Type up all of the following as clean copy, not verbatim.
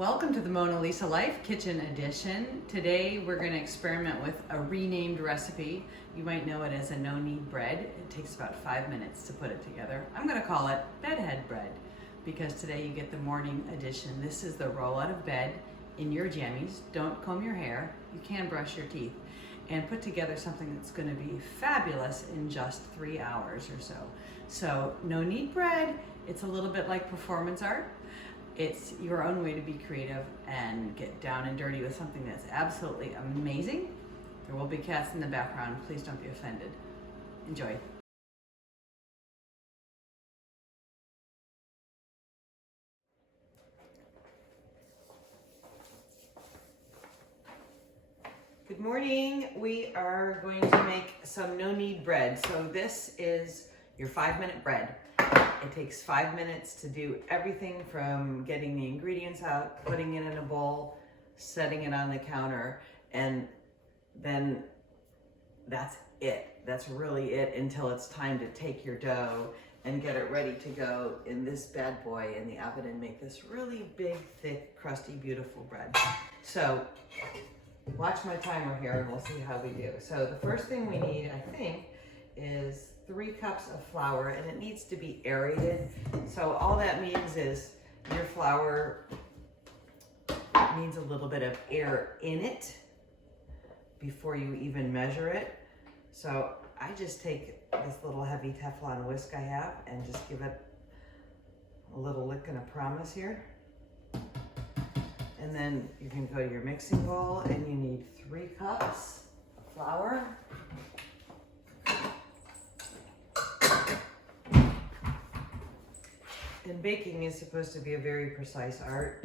Welcome to the Mona Lisa Life Kitchen Edition. Today we're going to experiment with a renamed recipe. You might know it as a no-knead bread. It takes about 5 minutes to put it together. I'm going to call it bedhead bread because today you get the morning edition. This is the roll out of bed in your jammies. Don't comb your hair. You can brush your teeth and put together something that's going to be fabulous in just 3 hours or so. So no-knead bread, it's a little bit like performance art. It's your own way to be creative and get down and dirty with something that's absolutely amazing. There will be cats in the background. Please don't be offended. Enjoy. Good morning. We are going to make some no-knead bread. So this is your 5-minute bread. It takes 5 minutes to do everything from getting the ingredients out, putting it in a bowl, setting it on the counter, and then that's it. That's really it until it's time to take your dough and get it ready to go in this bad boy in the oven and make this really big, thick, crusty, beautiful bread. So watch my timer here and we'll see how we do. So the first thing we need, I think, is 3 cups of flour, and it needs to be aerated. So all that means is your flour needs a little bit of air in it before you even measure it. So I just take this little heavy Teflon whisk I have and just give it a little lick and a promise here. And then you can go to your mixing bowl and you need 3 cups of flour. And baking is supposed to be a very precise art.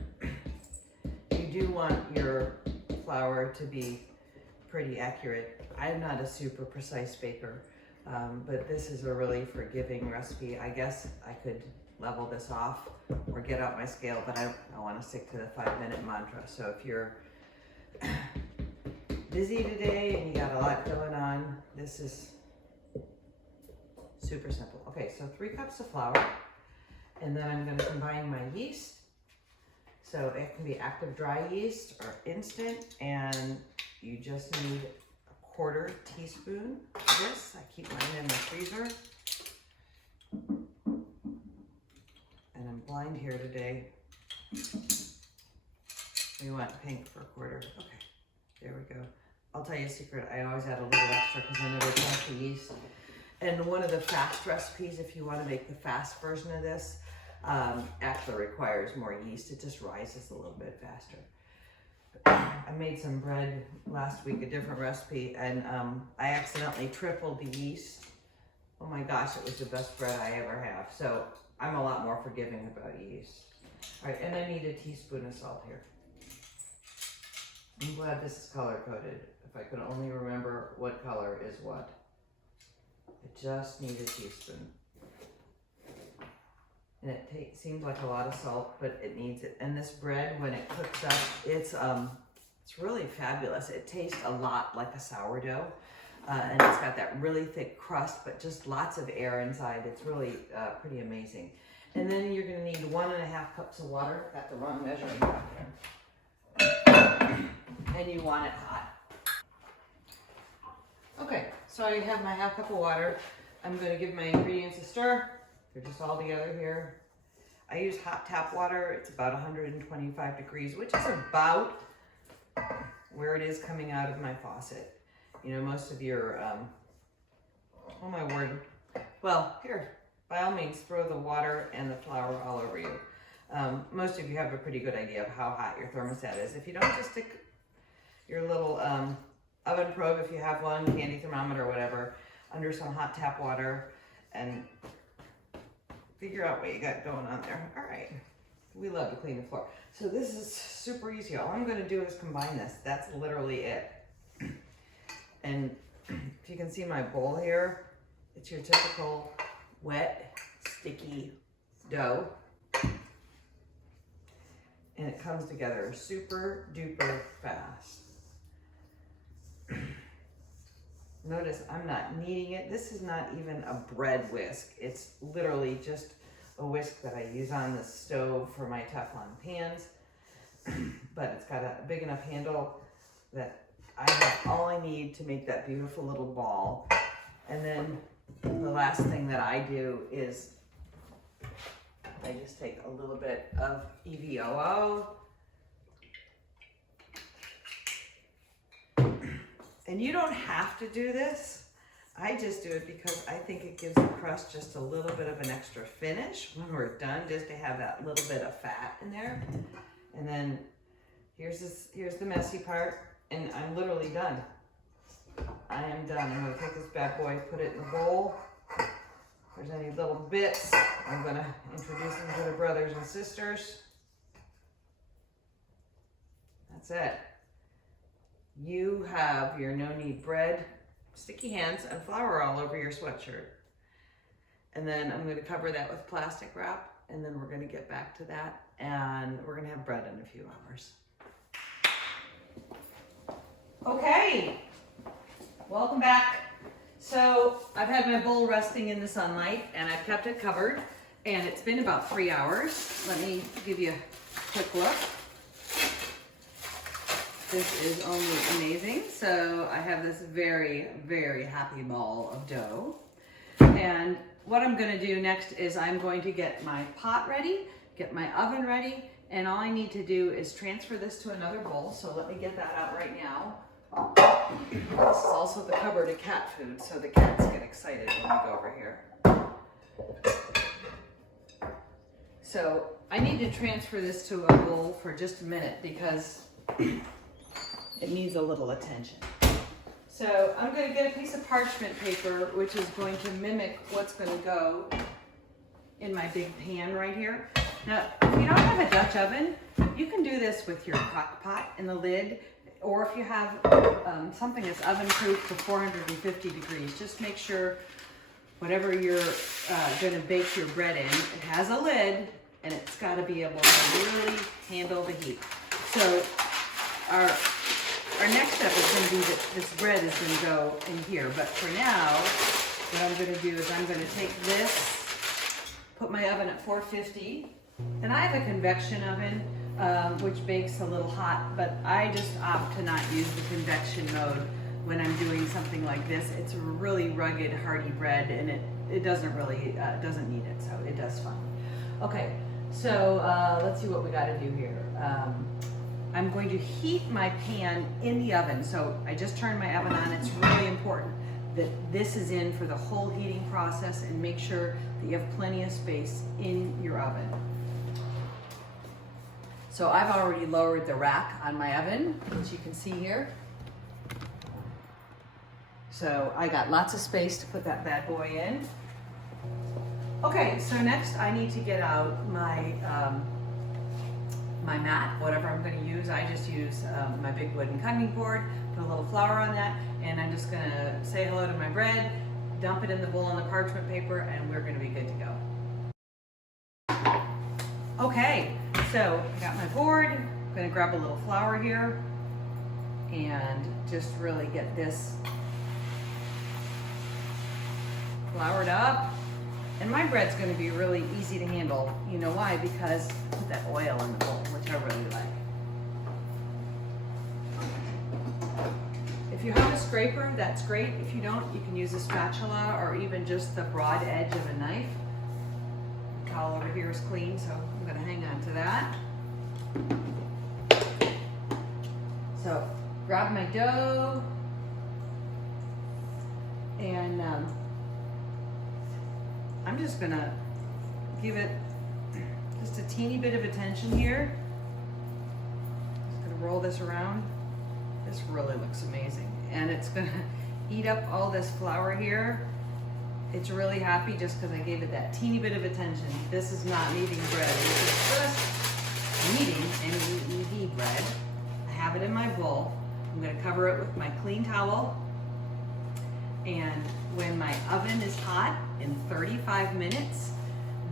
You do want your flour to be pretty accurate. I'm not a super precise baker, but this is a really forgiving recipe. I guess I could level this off or get out my scale, but I want to stick to the 5-minute mantra. So if you're busy today and you got a lot going on, this is super simple. Okay, so 3 cups of flour. And then I'm going to combine my yeast. So it can be active dry yeast or instant, and you just need a 1/4 teaspoon of this. I keep mine in the freezer. And I'm blind here today. We want pink for 1/4. Okay, there we go. I'll tell you a secret. I always add a little extra because I never touch the yeast. And one of the fast recipes, if you want to make the fast version of this, actually requires more yeast. It just rises a little bit faster. I made some bread last week, a different recipe, and I accidentally tripled the yeast. Oh my gosh, it was the best bread I ever have. So I'm a lot more forgiving about yeast. All right, and I need a teaspoon of salt here. I'm glad this is color coded. If I could only remember what color is what. I just need a teaspoon. And it seems like a lot of salt, but it needs it. And this bread, when it cooks up, it's really fabulous. It tastes a lot like a sourdough, and it's got that really thick crust, but just lots of air inside. It's really pretty amazing. And then you're going to need 1.5 cups of water. Got the wrong measuring cup there. And you want it hot. Okay, so I have my 1/2 cup of water. I'm going to give my ingredients a stir. They're just all together here. I use hot tap water. It's about 125 degrees, which is about where it is coming out of my faucet. You know, most of your, oh my word. Well, here, by all means, throw the water and the flour all over you. Most of you have a pretty good idea of how hot your thermostat is. If you don't, just stick your little oven probe, if you have one, handy thermometer or whatever, under some hot tap water and figure out what you got going on there. All right, we love to clean the floor. So this is super easy. All I'm going to do is combine this. That's literally it. And if you can see my bowl here, it's your typical wet, sticky dough. And it comes together super duper fast. Notice I'm not kneading it. This is not even a bread whisk. It's literally just a whisk that I use on the stove for my Teflon pans. but it's got a big enough handle that I have all I need to make that beautiful little ball. And then the last thing that I do is I just take a little bit of EVOO. And you don't have to do this. I just do it because I think it gives the crust just a little bit of an extra finish when we're done, just to have that little bit of fat in there. And then here's the messy part, and I'm literally done. I am done. I'm gonna take this bad boy, put it in the bowl. If there's any little bits, I'm gonna introduce them to their brothers and sisters. That's it. You have your no-knead bread, sticky hands, and flour all over your sweatshirt. And then I'm going to cover that with plastic wrap, and then we're going to get back to that, and we're going to have bread in a few hours. Okay, welcome back. So I've had my bowl resting in the sunlight, and I've kept it covered, and it's been about 3 hours. Let me give you a quick look. This is only amazing. So I have this very, very happy ball of dough. And what I'm gonna do next is I'm going to get my pot ready, get my oven ready, and all I need to do is transfer this to another bowl. So let me get that out right now. This is also the cupboard of cat food, so the cats get excited when we go over here. So I need to transfer this to a bowl for just a minute because it needs a little attention. So I'm going to get a piece of parchment paper, which is going to mimic what's going to go in my big pan right here. Now, if you don't have a Dutch oven, you can do this with your crock pot in the lid, or if you have something that's oven proof to 450 degrees, just make sure whatever you're going to bake your bread in, it has a lid, and it's got to be able to really handle the heat. So our next step is going to be that this bread is going to go in here. But for now, what I'm going to do is I'm going to take this, put my oven at 450. And I have a convection oven, which bakes a little hot, but I just opt to not use the convection mode when I'm doing something like this. It's a really rugged, hearty bread, and it doesn't really, doesn't need it, so it does fine. Okay, so let's see what we got to do here. I'm going to heat my pan in the oven. So I just turned my oven on. It's really important that this is in for the whole heating process, and make sure that you have plenty of space in your oven. So I've already lowered the rack on my oven, which you can see here. So I got lots of space to put that bad boy in. Okay, so next I need to get out my my mat, whatever I'm going to use. I just use my big wooden cutting board, put a little flour on that, and I'm just going to say hello to my bread, dump it in the bowl on the parchment paper, and we're going to be good to go. Okay, so I got my board. I'm going to grab a little flour here and just really get this floured up. And my bread's going to be really easy to handle. You know why? Because I put that oil in the bowl, which I really like. If you have a scraper, that's great. If you don't, you can use a spatula or even just the broad edge of a knife. The towel over here is clean, so I'm going to hang on to that. So grab my dough and I'm just gonna give it just a teeny bit of attention here. Just gonna roll this around. This really looks amazing. And it's gonna eat up all this flour here. It's really happy just because I gave it that teeny bit of attention. This is not kneading bread. This is just kneading and EVOO bread. I have it in my bowl. I'm gonna cover it with my clean towel. And when my oven is hot in 35 minutes,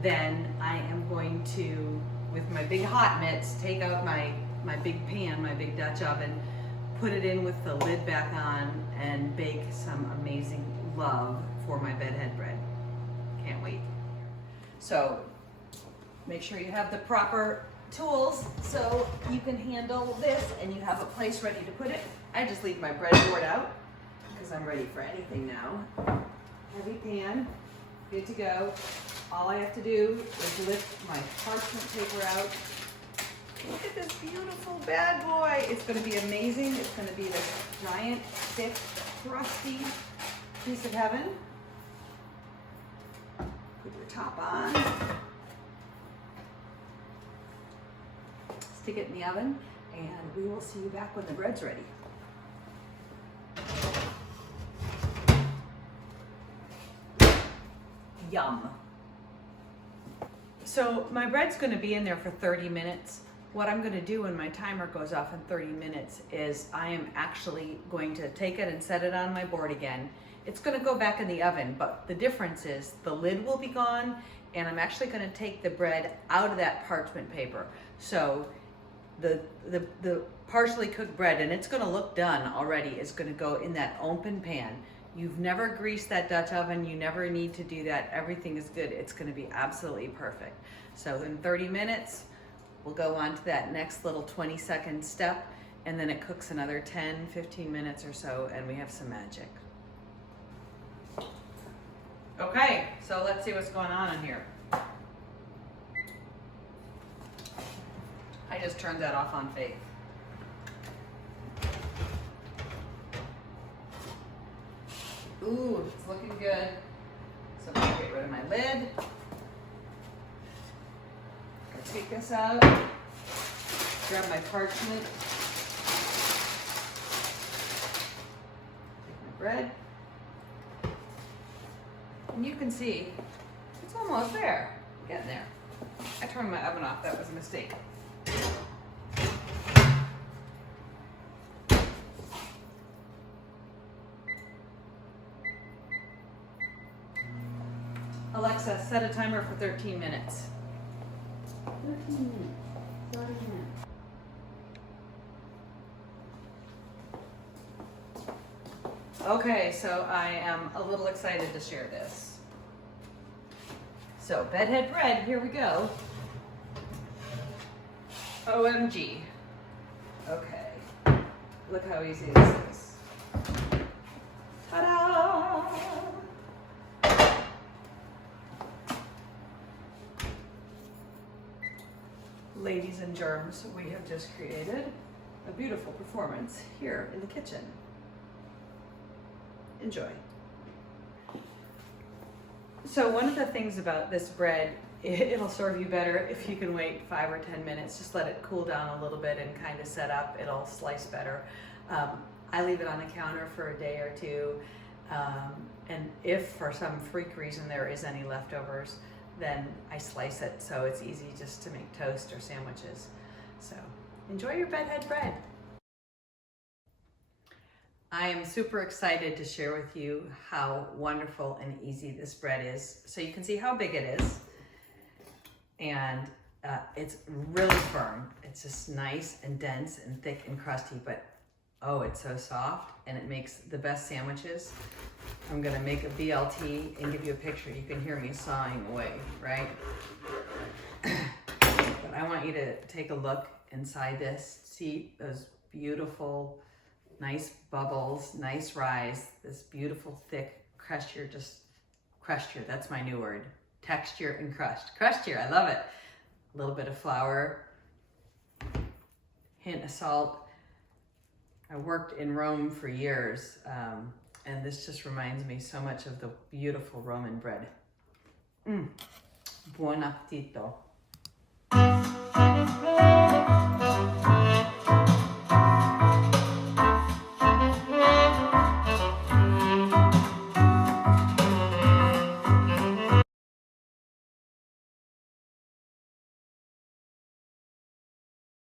then I am going to, with my big hot mitts, take out my big pan, my big Dutch oven, put it in with the lid back on, and bake some amazing love for my bedhead bread. Can't wait. So make sure you have the proper tools so you can handle this and you have a place ready to put it. I just leave my bread board out because I'm ready for anything now. Heavy pan, good to go. All I have to do is lift my parchment paper out. Look at this beautiful bad boy. It's going to be amazing. It's going to be this giant, thick, crusty piece of heaven. Put your top on. Stick it in the oven, and we will see you back when the bread's ready. Yum. So my bread's going to be in there for 30 minutes. What I'm going to do when my timer goes off in 30 minutes is I am actually going to take it and set it on my board again. It's going to go back in the oven, but the difference is the lid will be gone, and I'm actually going to take the bread out of that parchment paper. So the partially cooked bread, and it's going to look done already, is going to go in that open pan. You've never greased that Dutch oven. You never need to do that. Everything is good. It's going to be absolutely perfect. So in 30 minutes, we'll go on to that next little 20-second step, and then it cooks another 10, 15 minutes or so, and we have some magic. Okay, so let's see what's going on in here. I just turned that off on Faith. Ooh, it's looking good. So I'm gonna get rid of my lid. I'll take this out. Grab my parchment. Take my bread. And you can see it's almost there. Getting there. I turned my oven off. That was a mistake. Alexa, set a timer for 13 minutes. 13 minutes. 30 minutes. Okay, so I am a little excited to share this. So, bedhead bread, here we go. OMG. Okay. Look how easy this is. Ta-da! Ladies and germs, we have just created a beautiful performance here in the kitchen. Enjoy. So one of the things about this bread, it'll serve you better if you can wait 5 or 10 minutes. Just let it cool down a little bit and kind of set up. It'll slice better. I leave it on the counter for a day or two. And if for some freak reason there is any leftovers, then I slice it so it's easy just to make toast or sandwiches. So enjoy your bedhead bread. I am super excited to share with you how wonderful and easy this bread is. So you can see how big it is. And it's really firm. It's just nice and dense and thick and crusty, but oh, it's so soft, and it makes the best sandwiches. I'm gonna make a BLT and give you a picture. You can hear me sawing away, right? But I want you to take a look inside this. See those beautiful, nice bubbles, nice rise, this beautiful, thick crusture, that's my new word. Texture and crust. Crusture, I love it. A little bit of flour, hint of salt. I worked in Rome for years, and this just reminds me so much of the beautiful Roman bread. Buon appetito.